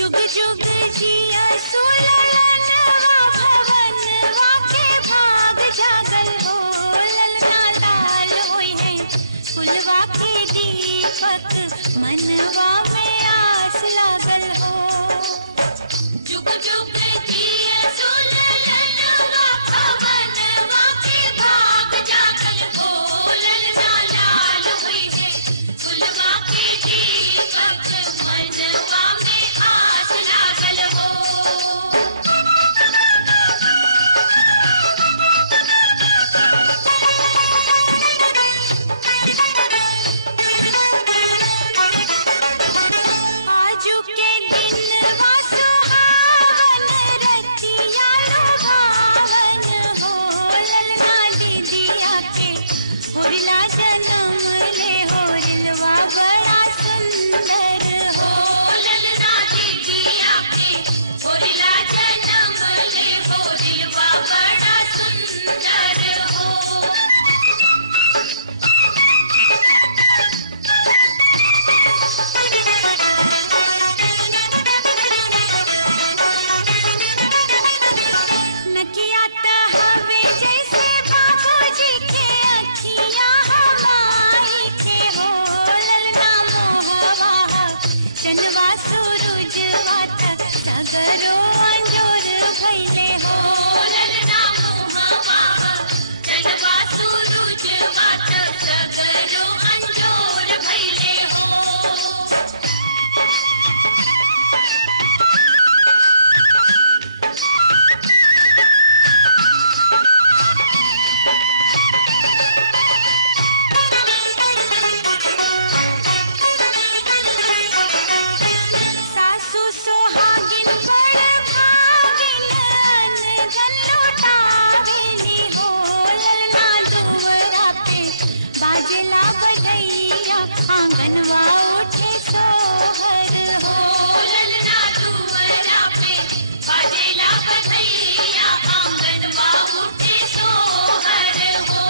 जुग जुग जिया सुललनवा भवनवा के भाग जागल हो ललना लाल होई है फुलवा के दीपक मनवा में आस लागल हो जुग जुग जिया सुललनवा भवनवा के भाग जागल हो ललना लाल होई है फुलवा के दीपक मनवा में आस लागल हो आजू के दिनवा सुहावन रतिया लुभावन हो ललना दीदिया के होरिला जन्म ले होरिलवा बड़ा सुंदर हो ललना दीदिया के होरिला जन्म ले होरिलवा बड़ा सुंदर हो नकिया त हवे जैसे बाबूजी के अखियां हमारी के हो ललना मोहवा चंदवा सूरजवा तक सगरो अंजोर भइले हो ललना मोहवा चंदवा सूरजवा तक सगरो अंजोर भइले हो सासु सोहागिन बड़ भागिन अनजन लौटाविनी हो ललना दुवरा पे बाजेला बजैया आंगनवा उठे सोहर हो ललना दुवरा पे बाजेला बजैया आंगनवा उठे सोहर हो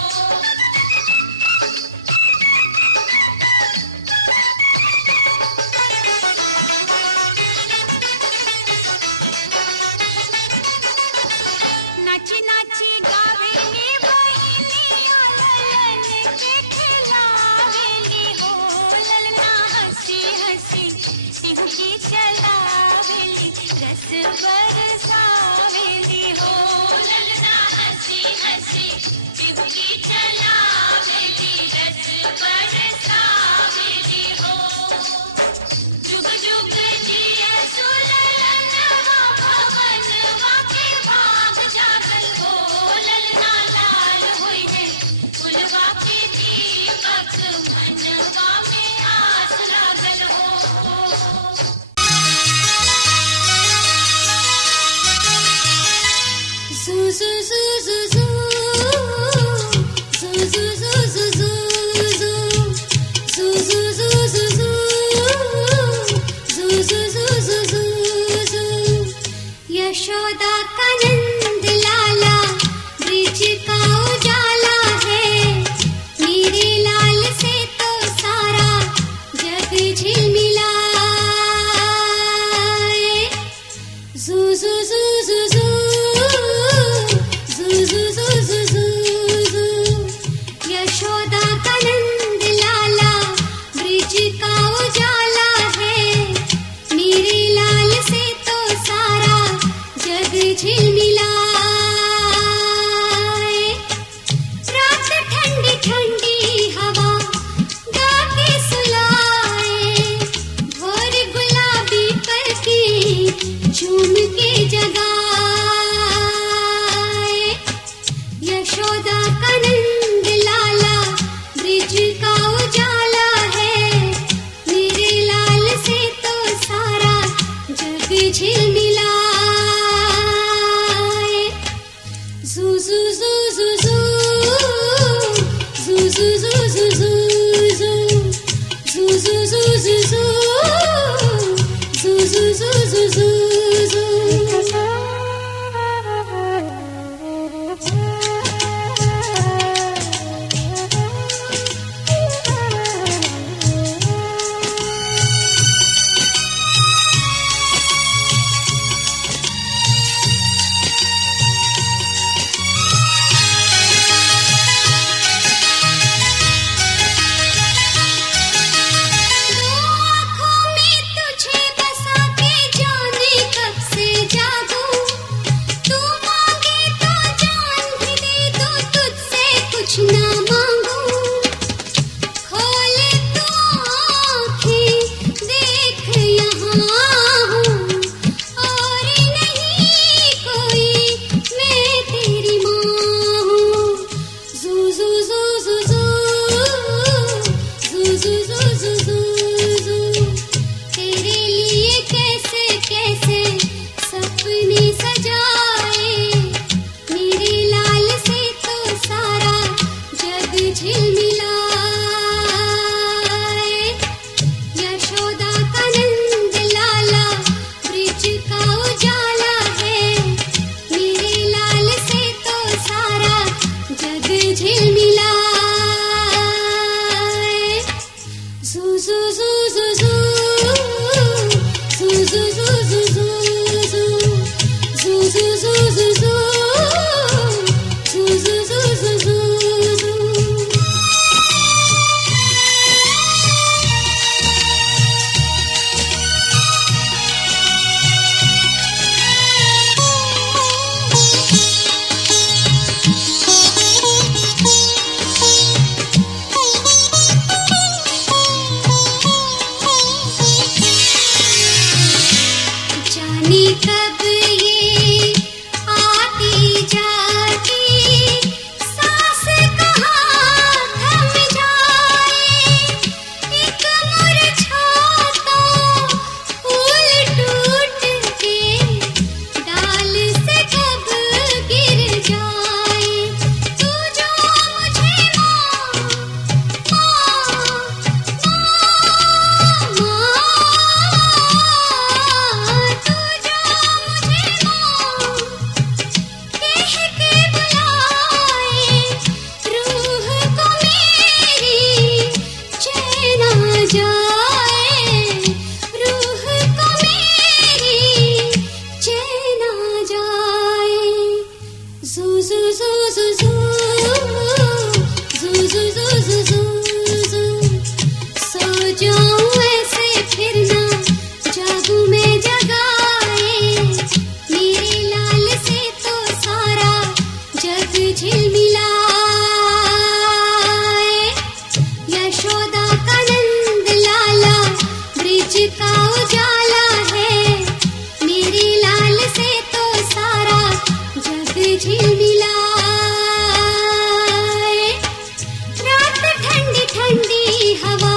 नाची नाची गावेली बहिनिया ललन के खिलावेली हो ललना हंसी हंसी सिहुकी चलावेली रस बरसावेली हो ललना हंसी हंसी सिहुकी चलावेली रस बरसावेली हो जुग जुग जिया सुललनवा भवनवा के भाग जागल हो ललना लाल होई है फुलवा के दीपक मनवा में आस लागल हो Zoo zoo zoo zoo zoo zoo zoo zoo zoo zoo zoo जाने कब ये आती जाती सांस कहाँ थम जाए। एक मुरझाता फूल टूट के डाल से कब गिर जाए। तू जो मुझे माँ जाऊं ऐसे फिर ना जागूं मैं जगाए। मेरे लाल से तो सारा जग झिलमिलाए। यशोदा का नंद लाला ब्रिज का उजाला है। मेरे लाल से तो सारा जग झिलमिलाए। रात ठंडी ठंडी हवा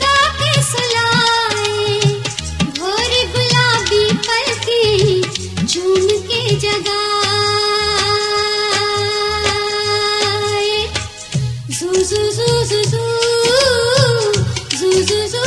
गा के सुलाए। भोर गुलाबी पलकें झूम के जगाए। जू जू जू जू जू जू जू जू